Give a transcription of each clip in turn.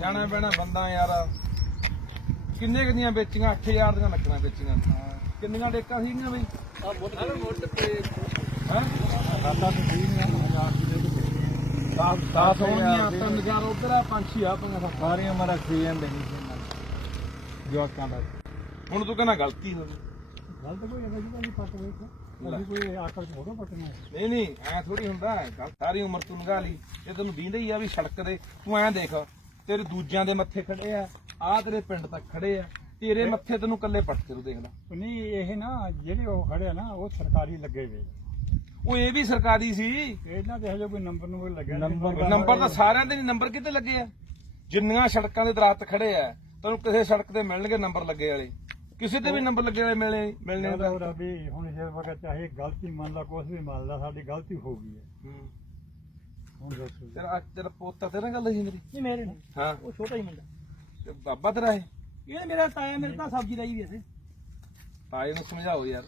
ਸਿਆਣਾ ਬਹਿਣਾ ਬੰਦਾ ਯਾਰ। ਕਿੰਨੇ ਕੁ ਦੀਆਂ ਵੇਚੀਆਂ? 8000 ਦੀਆਂ ਲੱਗਣਾ ਵੇਚੀਆਂ ਕਿੰਨੀਆਂ ਡੇਕਾਂ ਸੀਗੀਆਂ ਬਈ? ਆ ਮੁੱਢ ਮੁੱਢ ਤੇ ਹੈ? ਰਾਤਾਂ ਤੇ ਠੀਕ ਨੇ ਹਜ਼ਾਰ ਦੀ ਦੇ 10 10 ਹੋਣਗੀਆਂ ਤਿੰਨ ਚਾਰ ਉਧਰ ਆ ਪੰਜ ਛੇ ਆ ਪੰਗਾ ਸਾਰੀਆਂ ਮਰਾ ਨਹੀਂ ਜਵਾਕਾਂ ਦਾ। ਹੁਣ ਤੂੰ ਕਹਿੰਦਾ ਗਲਤੀ ਹੋ ਗਈ। ਗੱਲ ਤਾਂ ਕੋਈ ਨਹੀਂ ਜੀ ਪੱਟ ਵੇਖ ਅਸੀਂ ਕੋਈ ਆਕਰ ਚ ਫੋਟੋ ਪੱਟਣਾ ਨਹੀਂ ਨਹੀਂ ਐ ਥੋੜੀ ਹੁੰਦਾ ਸਾਰੀ ਉਮਰ ਤੂੰ ਲੰਘਾ ਲਈ ਇਹ ਤੈਨੂੰ ਦੀਂਦੇ ਹੀ ਆ ਵੀ ਸੜਕ ਦੇ। ਤੂੰ ਐ ਦੇਖ ਤੇਰੇ ਦੂਜਿਆਂ ਦੇ ਮੱਥੇ ਖੜੇ ਆ ਆ ਤੇਰੇ ਪਿੰਡ ਤੱਕ ਖੜੇ ਆ ਤੇਰੇ ਮੱਥੇ ਤੈਨੂੰ ਕੱਲੇ ਪੱਟਦੇ ਨੂੰ ਦੇਖ ਲੈ। ਨਹੀਂ ਇਹ ਨਾ ਜਿਹੜੇ ਉਹ ਖੜੇ ਆ ਨਾ ਉਹ ਸਰਕਾਰੀ ਲੱਗੇ ਵੇ ਉਹ ਇਹ ਵੀ ਸਰਕਾਰੀ ਸੀ। ਇਹਨਾਂ ਦੇ ਹਜੇ ਕੋਈ ਨੰਬਰ ਨੂੰ ਲੱਗਿਆ ਨੰਬਰ ਨੰਬਰ ਤਾਂ ਸਾਰਿਆਂ ਦੇ ਨਹੀਂ ਨੰਬਰ ਕਿਤੇ ਲੱਗੇ ਆ? ਜਿੰਨੀਆਂ ਸੜਕਾਂ ਦੇ ਦਰਖਤ ਖੜੇ ਆ ਤੈਨੂੰ ਕਿਸੇ ਸੜਕ ਤੇ ਮਿਲਣਗੇ ਨੰਬਰ ਲੱਗੇ ਵਾਲੇ। ਕਿਸੇ ਤੇ ਵੀ ਨੰਬਰ ਲੱਗੇ ਵਾਲੇ ਮਿਲਣੇ ਮਿਲਣੇ ਦਾ ਵੀ ਹੁਣ ਵਕਤ ਚਾਹੇ ਗਲਤੀ ਮੰਨ ਲਾ ਕੁਛ ਵੀ ਮੰਨ ਲਾ ਸਾਡੀ ਗਲਤੀ ਹੋ ਗਈ ਹੈ। ਤੇਰਾ ਤੇਰਾ ਪੋਤਾ ਤੇਰਾ ਗੱਲ ਸੀ ਮੇਰੀ? ਨਹੀਂ ਮੇਰੇ ਨਹੀਂ ਹਾਂ। ਉਹ ਛੋਟਾ ਹੀ ਮੁੰਡਾ। ਤੇ ਬਾਬਾ ਤੇਰਾ ਹੈ ਇਹ ਮੇਰਾ ਤਾਇਆ ਮੇਰੇ ਤਾਂ ਸਬਜ਼ੀ ਲਾਈ ਵੀ ਅਸੀਂ ਤਾਏ ਨੂੰ ਸਮਝਾਓ ਯਾਰ।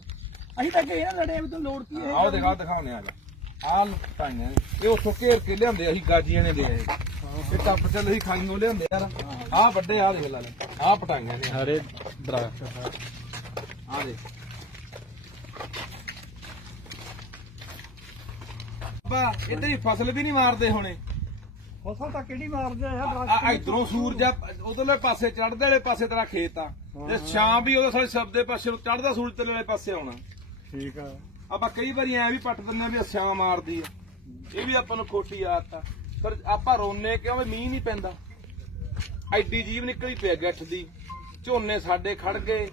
ਅਸੀਂ ਤਾਂ ਕਹੇ ਨਾ ਲੜੇ ਵੀ ਤੂੰ ਲੋੜ ਕੀ ਹੈ ਆਓ ਦਿਖਾ ਦਿਖਾਉਣੇ ਆ ਜਾ ਆ ਲਟਾਈਆਂ ਇਹ ਉੱਥੋਂ ਘੇਰ ਕੇ ਲਿਆਂਦੇ ਅਸੀਂ ਗਾਜੀਆਂ ਨੇ ਦੇ ਆਏ ਇਹ ਟੱਪ ਚੱਲ ਅਸੀਂ ਖਾਈਓ ਲਿਆਂਦੇ ਯਾਰ। ਆ ਵੱਡੇ ਆ ਦੇਖ ਲੈ ਆ ਪਟਾਈਆਂ ਨੇ। ਹਰੇ ਦਰਖਤ ਆ ਦੇ ਬਾ ਇੱਧਰ ਹੀ ਫਸਲ ਵੀ ਨਹੀਂ ਮਾਰਦੇ ਹੋਣੇ। ਫਸਲ ਤਾਂ ਕਿਹੜੀ ਮਾਰਦੇ ਆ ਆ ਇਧਰੋਂ ਸੂਰਜ ਉਧਰਲੇ ਪਾਸੇ ਚੜ੍ਹਦੇ ਵਾਲੇ ਪਾਸੇ ਤੇਰਾ ਖੇਤ ਆ। ਤੇ ਸ਼ਾਮ ਵੀ ਉਹਦੇ ਸਾਰੇ ਸਭ ਦੇ ਪਾਸੇ ਨੂੰ ਚੜ੍ਹਦਾ ਸੂਰਜ ਤੇਰੇ ਵਾਲੇ ਪਾਸੇ ਆਉਣਾ। ਠੀਕ ਆ। ਆਪਾਂ ਕਈ ਵਾਰੀ ਐ ਵੀ ਪੱਟ ਦਿੰਦੇ ਆ ਵੀ ਛਾਂ ਮਾਰਦੀ ਆ। ਇਹ ਵੀ ਆਪਾਂ ਨੂੰ ਖੋਟੀ ਆਦਤ ਆ। ਪਰ ਆਪਾਂ ਰੋਨੇ ਕਿਉਂ ਵੀ ਮੀਂਹ ਨਹੀਂ ਪੈਂਦਾ। ਐਡੀ ਜੀਵ ਨਿਕਲੀ ਪਿਆ ਗੱਠ ਦੀ। ਝੋਨੇ ਸਾਡੇ ਖੜ ਗਏ।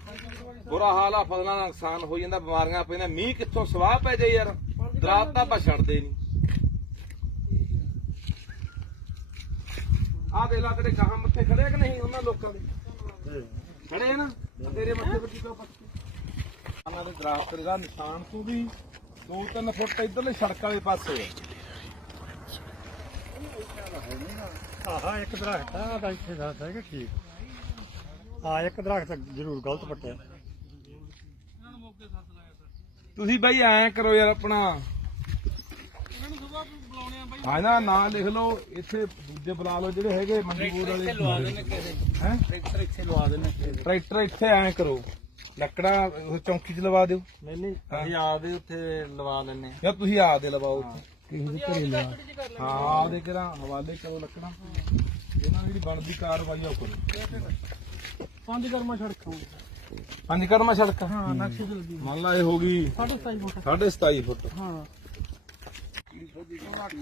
ਬੁਰਾ ਹਾਲ ਆ ਫਸਲਾਂ ਦਾ ਨੁਕਸਾਨ ਹੋ ਜਾਂਦਾ ਬਿਮਾਰੀਆਂ ਪੈਂਦੀਆਂ ਮੀਂਹ ਕਿੱਥੋਂ ਸਵਾਹ ਪੈ ਜਾਏ ਯਾਰ। ਦਰਾਤ ਤਾਂ ਆਪਾਂ ਛੱਡਦੇ ਨਹੀਂ। ਆਹ ਦੇ ਲਾ ਤੇਰੇ ਗਾਹਾਂ ਮੱਥੇ ਖੜੇ ਆ ਕਿ ਨਹੀਂ ਉਹਨਾਂ ਲੋਕਾਂ ਦੇ? ਖੜੇ ਆ ਨਾ? ਤੇਰੇ ਮੱਥੇ ਪਰ ਕਿਉਂ ਪੱਕੇ ਉਹਨਾਂ ਦੇ ਦਰਾਤ ਦਾ ਨਿਸ਼ਾਨ ਤੋਂ ਵੀ 2-3 ਫੁੱਟ ਇਧਰਲੇ ਸੜਕ ਵਾਲੇ ਪਾਸੇ ਆ। ਆਹਾ ਇੱਕ ਦਰਖਤ ਆ ਤਾਂ ਇੱਥੇ ਦੱਸ ਹੈ ਕਿ ਠੀਕ। ਆ ਇੱਕ ਦਰਖਤ ਜ਼ਰੂਰ ਗਲਤ ਪੱਟਿਆ। ਤੁਸੀਂ ਬਾਈ ਐਂ ਕਰੋ ਯਾਰ ਆਪਣਾ। ਹਾਂ ਨਾ ਨਾਂ ਲਿਖ ਲਓ ਇੱਥੇ ਦੂਜੇ ਬੁਲਾ ਲਓ ਜਿਹੜੇ ਹੈਗੇ ਮੰਡੀ ਬੋਰਡ ਵਾਲੇ। ਲਵਾ ਦੇਣੇ ਕਿਸੇ ਹੈ? ਟਰੈਕਟਰ ਇੱਥੇ ਲਵਾ ਦੇਣੇ ਟਰੈਕਟਰ ਇੱਥੇ ਐਂ ਕਰੋ ਲੱਕੜਾ ਉਹ ਚੌਂਕੀ 'ਚ ਲਵਾ ਦਿਓ। ਨਹੀਂ ਨਹੀਂ ਅਸੀਂ ਆਪਦੇ ਉੱਥੇ ਲਵਾ ਲੈਨੇ ਜਾਂ ਤੁਸੀਂ ਆ ਦੇ ਲਵਾਓ ਉੱਥੇ। ਕਿਸੇ ਦੇ ਘਰੇ ਲਵਾ ਹਾਂ ਆ ਦੇ ਕਿਹੜਾ ਹਵਾਲੇ ਕਰੋ ਲੱਕੜਾਂ। ਇਹਨਾਂ ਦੀ ਜਿਹੜੀ ਬਣਦੀ ਕਾਰਵਾਈ ਆ ਉਹ ਕਰੋ। ਪੰਜ ਗਰਮਾ ਸੜਕਾਂ ਪੰਜ ਕਰਮਾ ਸੜਕ? ਹਾਂ ਨਕਸ਼ੇ ਤੇ ਲੱਗੀ ਮੰਨ ਲਾ ਇਹ ਹੋ ਗਈ 27 ਫੁੱਟ। 27.5 ਫੁੱਟ। ਹਾਂ।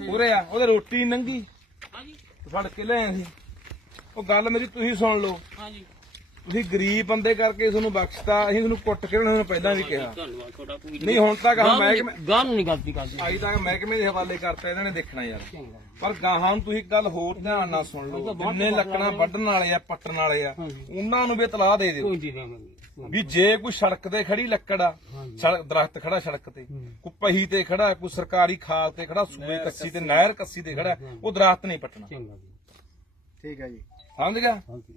ਉਰੇ ਆ, ਉਹਦੇ ਰੋਟੀ ਨੰਗੀ। ਹਾਂਜੀ ਫੜ ਕੇ ਲੈ ਆਏ ਸੀ ਉਹ ਗੱਲ ਮੇਰੀ ਤੁਸੀਂ ਸੁਣ ਲਓ। ਹਾਂਜੀ। ਤੁਸੀਂ ਗਰੀਬ ਬੰਦੇ ਕਰਕੇ ਤੁਹਾਨੂੰ ਬਖਸ਼ਤਾ ਅਸੀਂ ਤੁਹਾਨੂੰ ਕੁੱਟ ਕੇ ਉਹਨਾਂ ਨੂੰ ਪਹਿਲਾਂ ਵੀ ਕਿਹਾ। ਧੰਨਵਾਦ ਤੁਹਾਡਾ ਕੋਈ ਨਹੀਂ ਹੁਣ ਤੱਕ ਹਮ ਮਹਿਕਮੇ ਗਾਂ ਨੂੰ ਨਹੀਂ ਗਲਤੀ ਕਰਦੇ ਅਜੇ ਤੱਕ ਮਹਿਕਮੇ ਦੇ ਹਵਾਲੇ ਕਰਤਾ ਇਹਨਾਂ ਨੇ ਦੇਖਣਾ ਯਾਰ। ਚੰਗਾ। ਪਰ ਗਾਹਾਂ ਨੂੰ ਤੁਸੀਂ ਇੱਕ ਗੱਲ ਹੋਰ ਧਿਆਨ ਨਾਲ ਸੁਣ ਲਓ ਜਿੰਨੇ ਲੱਕੜਾਂ ਵੱਢਣ ਵਾਲੇ ਆ ਪੱਟਣ ਵਾਲੇ ਆ ਉਹਨਾਂ ਨੂੰ ਵੀ ਇਤਲਾਹ ਦੇ ਦਿਓ। ਕੋਈ ਦੀ ਦੇਵਾਂਗੇ ਵੀ ਜੇ ਕੋਈ ਸੜਕ ਤੇ ਖੜੀ ਲੱਕੜ ਆ ਸੜਕ ਦਰਖਤ ਖੜਾ ਸੜਕ ਤੇ ਕੋਈ ਪਹੀ ਤੇ ਖੜਾ ਕੋਈ ਸਰਕਾਰੀ ਖਾਲ ਤੇ ਖੜਾ ਸੂਏ ਕੱਸੀ ਤੇ ਨਹਿਰ ਕੱਸੀ ਤੇ ਖੜਾ ਉਹ ਦਰਖਤ ਨਹੀਂ ਪੱਟਣਾ। ਚੰਗਾ ਜੀ। ਠੀਕ ਹੈ ਜੀ। ਸਮਝ ਗਿਆ?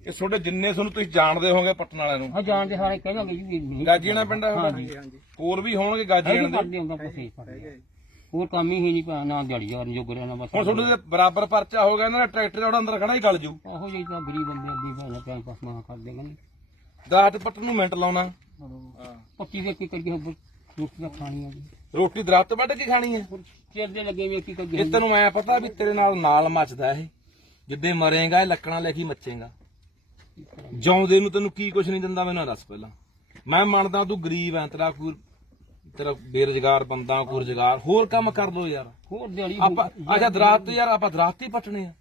ਇਹ ਤੁਹਾਡੇ ਜਿੰਨੇ ਤੁਹਾਨੂੰ ਤੁਸੀਂ ਜਾਣਦੇ ਹੋਗੇ ਪੱਟਣ ਵਾਲਿਆਂ ਨੂੰ। ਹਾਂ ਜਾਣਦੇ ਸਾਰੇ ਕਹਿੰਦੇ ਜੀ ਨਹੀਂ। ਗਾਜੀਆਂ ਪਿੰਡ ਆ ਹਾਂਜੀ ਹੋਰ ਵੀ ਹੋਣਗੇ ਗਾਜੀਆਂ ਦੇ? ਹੋਰ ਕੰਮ ਹੀ ਹੈ ਨਹੀਂ ਪਾ ਨਾ ਦਿਹਾੜੀ ਜਾਣ ਜੋਗਰਿਆ ਨਾ ਬਸ। ਹੁਣ ਤੁਹਾਡੇ ਬਰਾਬਰ ਪਰਚਾ ਹੋ ਗਿਆ ਇਹਨਾਂ ਦਾ ਟਰੈਕਟਰ ਜਿਹੜਾ ਅੰਦਰ ਖੜਾ ਹੀ ਗਲ ਜੂ। ਇਹੋ ਜਿਹੀ ਤਾਂ ਗਰੀਬ ਬੰਦੇ ਅੱਗੇ ਭਾਣਾ ਟਾਈਮ ਪਾਸ ਨਾ ਕਰ ਦੇਗਾ ਨਹੀਂ ਦਰਖਤ ਪੱਟਣ ਨੂੰ ਮਿੰਟ ਲਾਉਣਾ। ਪੱਚੀ ਦੇ ਕੀ ਕਰੀਏ ਰੋਟੀਆਂ ਖਾਣੀਆਂ ਜੀ। ਰੋਟੀ ਦਰਖਤ ਵੱਢ ਕੇ ਖਾਣੀ ਹੈ ਚਿਰ ਦੇ ਲੱਗੇ ਵੀ ਕੀ ਕਰੀਏ। ਇਹ ਤੈਨੂੰ ਮੈਂ ਪਤਾ ਵੀ ਤੇਰੇ ਨਾਲ ਨਾਲ ਮੱਚਦਾ ਇਹ। ਜਿੱਦੇ ਮਰੇਗਾ ਇਹ ਲੱਕੜਾਂ ਲੈ ਕੇ ਮੱਚੇਗਾ। ਜਿਉਂਦੇ ਨੂੰ ਤੈਨੂੰ ਕੀ ਕੁਛ ਨਹੀਂ ਦਿੰਦਾ ਮੈਨੂੰ ਦੱਸ ਪਹਿਲਾਂ। ਮੈਂ ਮੰਨਦਾ ਤੂੰ ਗਰੀਬ ਐ ਤੇਰਾ ਕੋਈ ਤੇਰਾ ਬੇਰੁਜ਼ਗਾਰ ਬੰਦਾ ਕੋਈ ਰੁਜ਼ਗਾਰ ਹੋਰ ਕੰਮ ਕਰ ਲੋ ਯਾਰ। ਹੋਰ ਦਿਹਾੜੀ ਆਪਾਂ ਅੱਛਾ ਦਰਖਤ ਯਾਰ ਆਪਾਂ ਦਰਖਤ ਹੀ ਪੱਟਣੇ ਆ।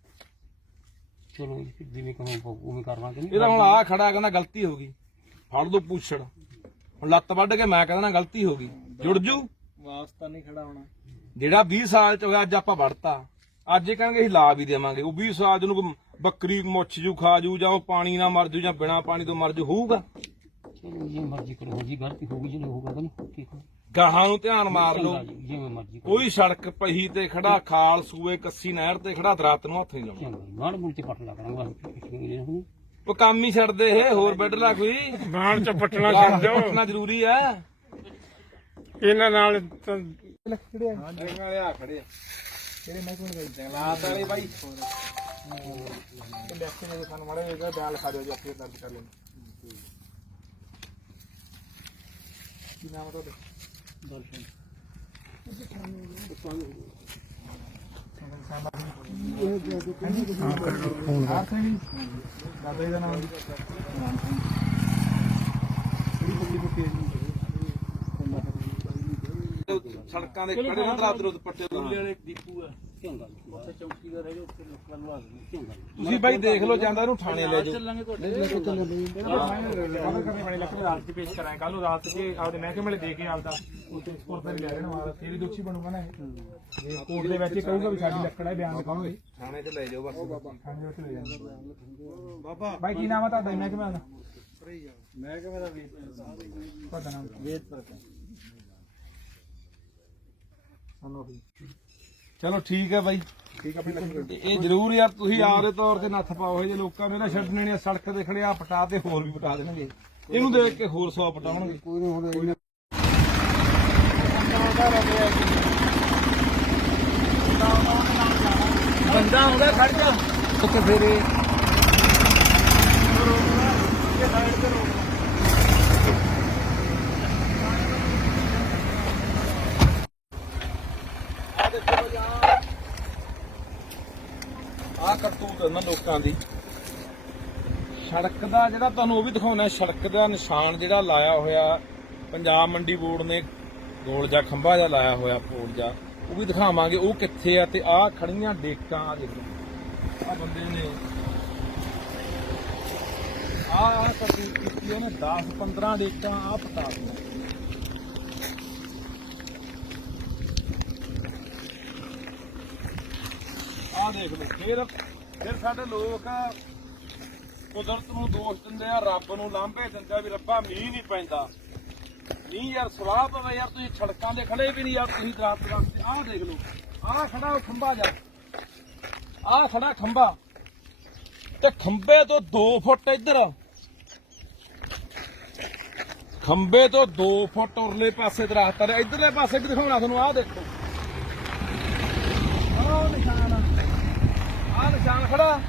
ਚਲੋ ਜੀ, ਜਿਵੇਂ ਕਹੋ ਉਵੇਂ ਕਰ ਲਾਂਗੇ ਇਹਦਾ ਹੁਣ ਆ ਖੜਾ ਕਹਿੰਦਾ ਗਲਤੀ ਹੋ ਗਈ। ਫੜ ਦੋ ਪੁੱਛੜ। ਹੁਣ ਲੱਤ ਵੱਢ ਕੇ ਮੈਂ ਕਹਿੰਦਾ ਗਲਤੀ ਹੋ ਗਈ। ਜੁੜ ਜੂ। ਵਾਸਤਾ ਨਹੀਂ ਖੜਾ ਹੋਣਾ। ਜਿਹੜਾ 20 ਸਾਲ ਚ ਹੋਇਆ ਅੱਜ ਆਪਾਂ ਵੜਤਾ। ਅੱਜ ਇਹ ਕਹਿਣਗੇ ਅਸੀਂ ਲਾ ਵੀ ਦੇਵਾਂਗੇ। ਉਹ 20 ਸਾਲ ਜਿਹਨੂੰ ਕੋਈ ਬੱਕਰੀ ਮੁੱਛ ਜੂ ਖਾ ਜੂ ਜਾਂ ਉਹ ਪਾਣੀ ਨਾਲ ਮਰ ਜੂ ਜਾਂ ਬਿਨਾ ਪਾਣੀ ਤੋਂ ਮਰ ਜੂ ਹੋਊਗਾ? ਚਲੋ ਜੇ ਮਰਜ਼ੀ ਕਰੋ ਹੋ ਜੀ ਗਲਤੀ ਹੋ ਗਈ ਜਦੋਂ ਹੋਊਗਾ ਤਾਂ ਠੀਕ ਗਾਹਾਂ ਨੂੰ ਧਿਆਨ ਮਾਰ ਲਓ। ਜੀ, ਜਿਵੇਂ ਮਰਜ਼ੀ ਕੋਈ ਸੜਕ ਪਹੀ ਤੇ ਖੜਾ ਖਾਲ ਸੂਏ ਕੱਸੀ ਨਹਿਰ ਤੇ ਖੜਾ ਦਰਾਤ ਨੂੰ ਹੱਥ ਨਹੀਂ ਲਾਉਣਾ। ਜੀ ਮਾੜ ਮੁੜ ਤੇ ਪੱਟ ਲਾ ਕਰਾਂਗਾ ਉਹ ਕੰਮ ਹੀ ਛੱਡਦੇ ਇਹ ਹੋਰ ਬੈੱਡ ਲਾ ਕੋਈ? ਬਾਣ ਚ ਪੱਟਣਾ ਪੱਟਣਾ ਜ਼ਰੂਰੀ ਆ। ਇਹਨਾਂ ਨਾਲ ਖੜੇ ਆ ਖੜੇ ਆ। ਤੇਰੇ ਮੈਂ ਕੋਲ ਗਈ ਜੰਗਲਾਤ ਸੜਕਾਂ ਦੇ ਖੜੇ ਨੇ ਦਰਾਤ ਰੋਦ ਪੱਟੇ। ਵਾਲੇ ਦੀਪੂ ਆ। ਉੱਥੇ ਚੌਕੀ ਦਾ ਰਹਿ ਗਿਆ ਉੱਥੇ ਲੋਕਾਂ ਨੂੰ ਆ ਗਏ ਝੰਗਾ ਤੁਸੀਂ ਬਾਈ ਦੇਖ ਲਓ ਜਾਂਦਾ ਇਹਨੂੰ ਥਾਣੇ ਲੈ ਜਾਓ। ਚੱਲਾਂਗੇ ਤੁਹਾਡੇ। ਰਾਤ ਚ ਪੇਸ਼ ਕਰਾਂਗੇ। ਕੱਲ ਨੂੰ ਰਾਤ ਚ ਆਪਦੇ ਮਹਿਕਮੇ ਵਾਲੇ ਦੇ ਕੇ ਆਪਦਾ ਉੱਥੇ ਸਪੋਰਟ ਤੇ ਲੈ ਲੈਣ ਵਾਲਾ ਤੇਰੀ ਦੋਸ਼ੀ ਬਣੂਗਾ ਨਾ ਇਹ। ਜੇ ਕੋਰਟ ਦੇ ਵਿੱਚ ਕਹੂਗਾ ਵੀ ਸਾਡੀ ਲੱਕੜ ਹੈ ਬਿਆਨ ਲਿਖਾਉਂਗੇ ਥਾਣੇ 'ਚ ਲੈ ਜਾਓ ਬਸ। ਹਾਂਜੀ ਉੱਥੇ ਲੈ ਜਾਂਦੇ ਬਾਬਾ। ਬਾਈ ਕੀ ਨਾਮ ਹੈ ਤੁਹਾਡਾ? ਮਹਿਕਮੇ ਦਾ? ਮਹਿਕਮੇ ਦਾ ਵੀ ਤੁਹਾਡਾ ਨਾਮ? ਵੇਦ ਪ੍ਰਕਾਸ਼। ਚਲੋ ਠੀਕ ਹੈ ਬਾਈ। ਠੀਕ ਤੇ ਇਹ ਜ਼ਰੂਰ ਯਾਰ ਤੁਸੀਂ ਆਰੇ ਤੌਰ ਤੇ ਨੱਥ ਪਾਓ ਜੇ ਲੋਕਾਂ ਨੇ ਨਾ ਛੱਡਣੇ ਨੇ ਸੜਕ ਤੇ ਖੜੇ ਆ ਪਟਾ ਤੇ ਹੋਰ ਵੀ ਪਟਾ ਦੇਣਗੇ। ਇਹਨੂੰ ਦੇਖ ਕੇ ਹੋਰ ਸੌ ਪਟਾਉਣਗੇ। ਬੰਦਾ ਆਉਂਦਾ ਖੜ ਜਾ। ਉੱਥੇ ਫੇਰੇ ਆ ਕਰਤੂਤ ਇਹਨਾਂ ਲੋਕਾਂ ਦੀ। ਸੜਕ ਦਾ ਜਿਹੜਾ ਤੁਹਾਨੂੰ ਉਹ ਵੀ ਦਿਖਾਉਣਾ ਸੜਕ ਦਾ ਨਿਸ਼ਾਨ ਜਿਹੜਾ ਲਾਇਆ ਹੋਇਆ, ਪੰਜਾਬ ਮੰਡੀ ਬੋਰਡ ਨੇ ਗੋਲ ਜਾਂ ਖੰਭਾ ਜਿਹਾ ਲਾਇਆ ਹੋਇਆ ਪੋਲ ਜਾਂ ਉਹ ਵੀ ਦਿਖਾਵਾਂਗੇ, ਉਹ ਕਿੱਥੇ ਆ ਤੇ ਆਹ ਖੜੀਆਂ ਡੇਕਾਂ ਆ ਦੇਖੋ। ਆ ਬੰਦੇ ਨੇ ਆ ਆ ਕਰਤੂਤ ਕੀਤੀ ਉਹਨੇ 10 15 ਡੇਕਾਂ ਆ ਪਟਾ ਦਿੱਤੀਆਂ ਆ ਦੇਖ ਲਓ ਫਿਰ ਫਿਰ ਸਾਡੇ ਲੋਕ ਕੁਦਰਤ ਨੂੰ ਦੋਸ਼ ਦਿੰਦੇ ਆ, ਰੱਬ ਨੂੰ ਲਾਂਭੇ ਦਿੰਦੇ ਆ ਵੀ ਰੱਬਾ ਮੀਂਹ ਨਹੀਂ ਪੈਂਦਾ। ਨਹੀਂ ਯਾਰ ਸਵਾਹ ਪਵੇ ਯਾਰ, ਤੁਸੀਂ ਸੜਕਾਂ ਦੇ ਖੜੇ ਵੀ ਨਹੀਂ ਯਾਰ, ਤੁਸੀਂ ਦਰਾਤ ਦਰਾਤ ਆਹ ਦੇਖ ਲਓ, ਆਹ ਖੜਾ ਉਹ ਖੰਭਾ ਜਾ। ਆਹ ਖੜਾ ਖੰਭਾ। ਤੇ ਖੰਭੇ ਤੋਂ 2 ਫੁੱਟ ਇੱਧਰ। ਖੰਭੇ ਤੋਂ 2 ਫੁੱਟ ਉਰਲੇ ਪਾਸੇ ਦਰਖਤ ਆ। ਇਧਰਲੇ ਪਾਸੇ ਵੀ ਦਿਖਾਉਣਾ ਤੁਹਾਨੂੰ? ਆਹ ਦੇਖੋ ਆਹ ਨਿਸ਼ਾਨ ਆਹ ਨਿਸ਼ਾਨ ਖੜਾ।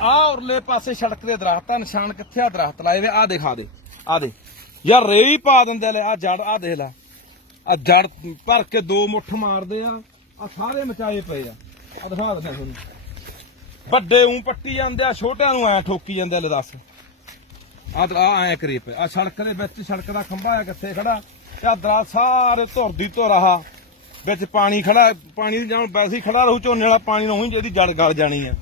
ਆ ਉਰਲੇ ਪਾਸੇ ਸੜਕ ਦੇ ਦਰਖਤ ਆ, ਨਿਸ਼ਾਨ ਕਿੱਥੇ ਆ? ਦਰਖਤ ਲਾਏ ਵੇ ਆ ਦਿਖਾ ਦੇ ਆ ਦੇ। ਯਾਰ ਰੇਈ ਪਾ ਦਿੰਦੇ ਲੈ ਆ ਜੜ ਆ ਦੇਖ ਲੈ। ਆ ਜੜ ਭਰ ਕੇ ਦੋ ਮੁੱਠ ਮਾਰਦੇ ਆ ਆ ਸਾਰੇ ਮਚਾਏ ਪਏ ਆ। ਆ ਦਿਖਾ ਦਿੰਦੇ ਤੁਹਾਨੂੰ। ਵੱਡੇ ਉਂ ਪੱਟੀ ਜਾਂਦੇ ਆ, ਛੋਟਿਆਂ ਨੂੰ ਐ ਠੋਕੀ ਜਾਂਦੇ ਆ, ਲੈ ਦੱਸ। ਆ ਆ ਐ ਕਰੀ ਪਏ। ਆ ਸੜਕ ਦੇ ਵਿੱਚ ਸੜਕ ਦਾ ਖੰਭਾ ਆ, ਕਿੱਥੇ ਖੜਾ? ਤੇ ਆ ਦਰਾ ਸਾਰੇ ਧੁਰਦੀ ਧੁਰ ਆਹ। ਵਿੱਚ ਪਾਣੀ ਖੜਾ, ਪਾਣੀ ਦੀ ਜਾਣ ਵੈਸੇ ਹੀ ਖੜਾ ਰਹੂ, ਝੋਨੇ ਵਾਲਾ ਪਾਣੀ ਨੂੰ ਹੀ ਜਿਹਦੀ ਜੜ ਗਲ ਜਾਣੀ ਆ।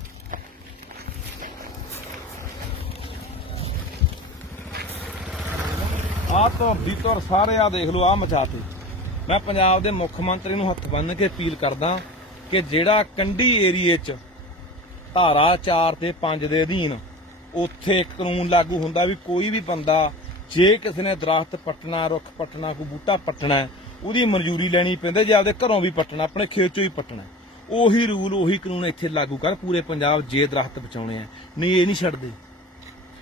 ਆ ਧੁਰਦੀ ਧੁਰ ਸਾਰੇ ਆ ਦੇਖ ਲਓ ਆ ਮਚਾਤੇ ਮੈਂ ਪੰਜਾਬ ਦੇ ਮੁੱਖ ਮੰਤਰੀ ਨੂੰ ਹੱਥ ਬੰਨ੍ਹ ਕੇ ਅਪੀਲ ਕਰਦਾ ਕਿ ਜਿਹੜਾ ਕੰਢੀ ਏਰੀਏ 'ਚ ਧਾਰਾ 4 ਤੇ 5 ਦੇ ਅਧੀਨ ਉੱਥੇ ਕਾਨੂੰਨ ਲਾਗੂ ਹੁੰਦਾ ਵੀ ਕੋਈ ਵੀ ਬੰਦਾ, ਜੇ ਕਿਸੇ ਨੇ ਦਰਖਤ ਪੱਟਣਾ, ਰੁੱਖ ਪੱਟਣਾ, ਕੋਈ ਬੂਟਾ ਪੱਟਣਾ ਉਹਦੀ ਮਨਜ਼ੂਰੀ ਲੈਣੀ ਪੈਂਦੀ, ਜੇ ਆਪਦੇ ਘਰੋਂ ਵੀ ਪੱਟਣਾ, ਆਪਣੇ ਖੇਤ 'ਚੋਂ ਹੀ ਪੱਟਣਾ। ਉਹੀ ਰੂਲ, ਉਹੀ ਕਾਨੂੰਨ ਇੱਥੇ ਲਾਗੂ ਕਰ, ਪੂਰੇ ਪੰਜਾਬ ਜੇ ਦਰਖਤ ਬਚਾਉਣੇ ਆ। ਨਹੀਂ, ਇਹ ਨਹੀਂ ਛੱਡਦੇ।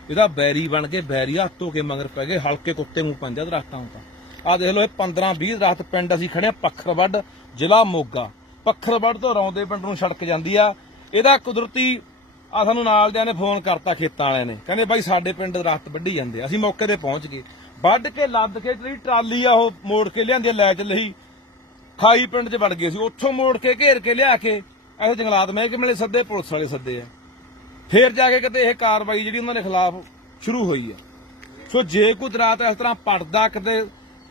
ਇਹਦਾ ਬੈਰੀ ਬਣ ਕੇ, ਬੈਰੀ ਹੱਥ ਧੋ ਕੇ ਮਗਰ ਪੈ ਗਏ, ਹਲਕੇ ਕੁੱਤੇ ਨੂੰ ਪੰਜਾ ਦਰਖਤਾਂ ਹੁੰਦਾ ਆ ਦੇਖ ਲਓ, ਇਹ 15 20 ਦਰਖਤ ਪਿੰਡ ਅਸੀਂ ਖੜੇ ਆ, ਪੱਖਰਵੱਡ, ਜ਼ਿਲ੍ਹਾ ਮੋਗਾ। ਪੱਖਰਵੱਡ ਤੋਂ ਰੌਂਦੇ ਪਿੰਡ ਨੂੰ ਸੜਕ ਜਾਂਦੀ ਆ। ਇਹਦਾ ਕੁਦਰਤੀ ਆ ਸਾਨੂੰ ਨਾਲ ਦਿਆਂ ਨੇ ਫੋਨ ਕਰਤਾ ਖੇਤਾਂ ਵਾਲਿਆਂ ਨੇ। ਕਹਿੰਦੇ ਬਾਈ ਸਾਡੇ ਪਿੰਡ ਦਰਖਤ ਵੱਢੀ ਜਾਂਦੇ ਅਸੀਂ ਮੌਕੇ ਤੇ ਪਹੁੰਚ ਗਏ। ਵੱਢ ਕੇ ਲੱਦ ਕੇ ਜਿਹੜੀ ਟਰਾਲੀ ਆ ਉਹ ਮੋੜ ਕੇ ਲਿਆਂਦੀ ਆ, ਲੈ ਚੱਲੇ ਸੀ ਖਾਈ ਪਿੰਡ 'ਚ ਵੜ ਗਏ ਸੀ। ਉੱਥੋਂ ਮੋੜ ਕੇ ਘੇਰ ਕੇ ਲਿਆ ਕੇ ਇਹ ਜੰਗਲਾਤ ਮਹਿਕਮੇ ਵਾਲੇ ਸੱਦੇ ਪੁਲਿਸ ਵਾਲੇ ਸੱਦੇ ਆ। ਫੇਰ ਜਾ ਕੇ ਕਿਤੇ ਇਹ ਕਾਰਵਾਈ ਜਿਹੜੀ ਉਹਨਾਂ ਦੇ ਖਿਲਾਫ ਸ਼ੁਰੂ ਹੋਈ ਆ। ਸੋ ਜੇ ਕੋਈ ਦਰਾਤ ਇਸ ਤਰ੍ਹਾਂ ਪੜਦਾ ਕਿਤੇ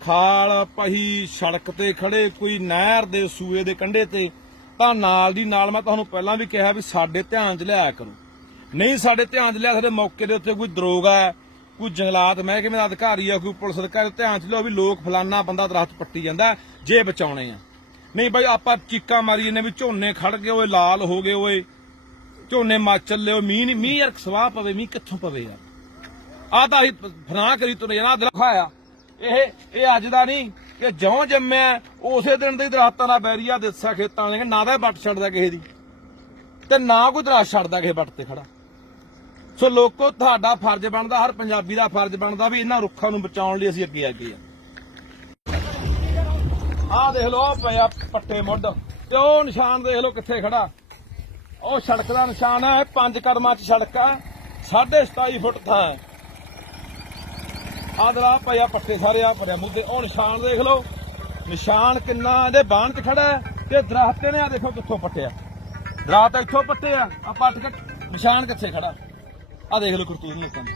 ਖਾਲ ਪਹੀ ਸੜਕ ਤੇ ਖੜੇ ਕੋਈ ਨਹਿਰ ਦੇ ਸੂਏ ਦੇ ਕੰਢੇ ਤੇ ਤਾਂ ਨਾਲ ਦੀ ਨਾਲ ਮੈਂ ਤੁਹਾਨੂੰ ਪਹਿਲਾਂ ਵੀ ਕਿਹਾ ਵੀ ਸਾਡੇ ਧਿਆਨ 'ਚ ਲਿਆਇਆ ਕਰੋ। ਨਹੀਂ ਸਾਡੇ ਧਿਆਨ 'ਚ ਲਿਆ ਸਾਡੇ ਮੌਕੇ ਦੇ ਉੱਤੇ ਕੋਈ ਦਰੋਗਾ ਹੈ ਕੋਈ ਜੰਗਲਾਤ ਮਹਿਕਮੇ ਦਾ ਅਧਿਕਾਰੀ ਆ, ਕੋਈ ਪੁਲਿਸ ਅਧਿਕਾਰੀ ਧਿਆਨ 'ਚ ਲਓ ਵੀ ਲੋਕ ਫਲਾਨਾ ਬੰਦਾ ਦਰਖਤ ਪੱਟੀ ਜਾਂਦਾ, ਜੇ ਬਚਾਉਣੇ ਆ। ਨਹੀਂ ਬਾਈ, ਆਪਾਂ ਚੀਕਾਂ ਮਾਰੀ ਜਾਂਦੇ ਵੀ ਝੋਨੇ ਖੜ ਗਏ ਓਏ ਲਾਲ ਹੋ ਗਏ ਓਏ ਝੋਨੇ ਮਾਚਲ ਲਿਓ ਮੀਂਹ ਨਹੀਂ, ਮੀਂਹ ਯਾਰ ਸਵਾਹ ਪਵੇ, ਮੀਂਹ ਕਿੱਥੋਂ ਪਵੇ ਯਾਰ। ਆ ਤਾਂ ਅਸੀਂ ਫਨਾ ਕਰੀ ਤੁਰੇ ਜਾਣਾ ਦਿਖਾਇਆ ਇਹ ਇਹ ਅੱਜ ਦਾ ਨਹੀਂ ਕਿ ਜਿਉਂ ਜੰਮਿਆ, ਉਸੇ ਦਿਨ ਦੇ ਦਰਖਤਾਂ ਦਾ ਬੈਰੀਆ, ਦਿੱਸਾ ਖੇਤਾਂ ਵਾਲੇ ਨਾ ਤਾਂ ਵੱਟ ਛੱਡਦਾ ਕਿਸੇ ਦੀ। ਤੇ ਨਾ ਕੋਈ ਦਰਖਤ ਛੱਡਦਾ ਕਿਸੇ ਵੱਟ ਤੇ ਖੜਾ। ਸੋ ਲੋਕੋ, ਤੁਹਾਡਾ ਫਰਜ਼ ਬਣਦਾ, ਹਰ ਪੰਜਾਬੀ ਦਾ ਫਰਜ਼ ਬਣਦਾ ਵੀ ਇਹਨਾਂ ਰੁੱਖਾਂ ਨੂੰ ਬਚਾਉਣ ਲਈ ਅਸੀਂ ਅੱਗੇ ਅੱਗੇ ਆ ਆਹ ਦੇਖ ਲਓ ਪਿਆ ਪੱਟੇ ਮੁੱਢ। ਤੇ ਉਹ ਨਿਸ਼ਾਨ ਦੇਖ ਲਓ ਕਿੱਥੇ ਖੜਾ। ਉਹ ਸੜਕ ਦਾ ਨਿਸ਼ਾਨ ਹੈ, ਪੰਜ ਕਦਮਾਂ 'ਚ ਸੜਕ ਹੈ 27.5 ਫੁੱਟ ਥਾਂ ਹੈ। ਆਦਰਾ ਪਿਆ ਪੱਟੇ ਸਾਰੇ ਆ ਭਰਿਆ ਮੁੱਦੇ। ਉਹ ਨਿਸ਼ਾਨ ਦੇਖ ਲਓ, ਨਿਸ਼ਾਨ ਕਿੰਨਾ ਇਹਦੇ ਬਾਣ 'ਚ ਖੜਾ ਤੇ ਦਰਖਤ ਨੇ ਆ ਦੇਖੋ ਕਿੱਥੋਂ ਪੱਟਿਆ। ਦਰਖਤ ਇੱਥੋਂ ਪੱਟੇ ਆ ਆ ਪੱਟ ਕੇ ਨਿਸ਼ਾਨ ਕਿੱਥੇ ਖੜਾ। ਆ ਦੇਖ ਲਓ ਕਰਤੂਰ ਲੋਕਾਂ ਦੀ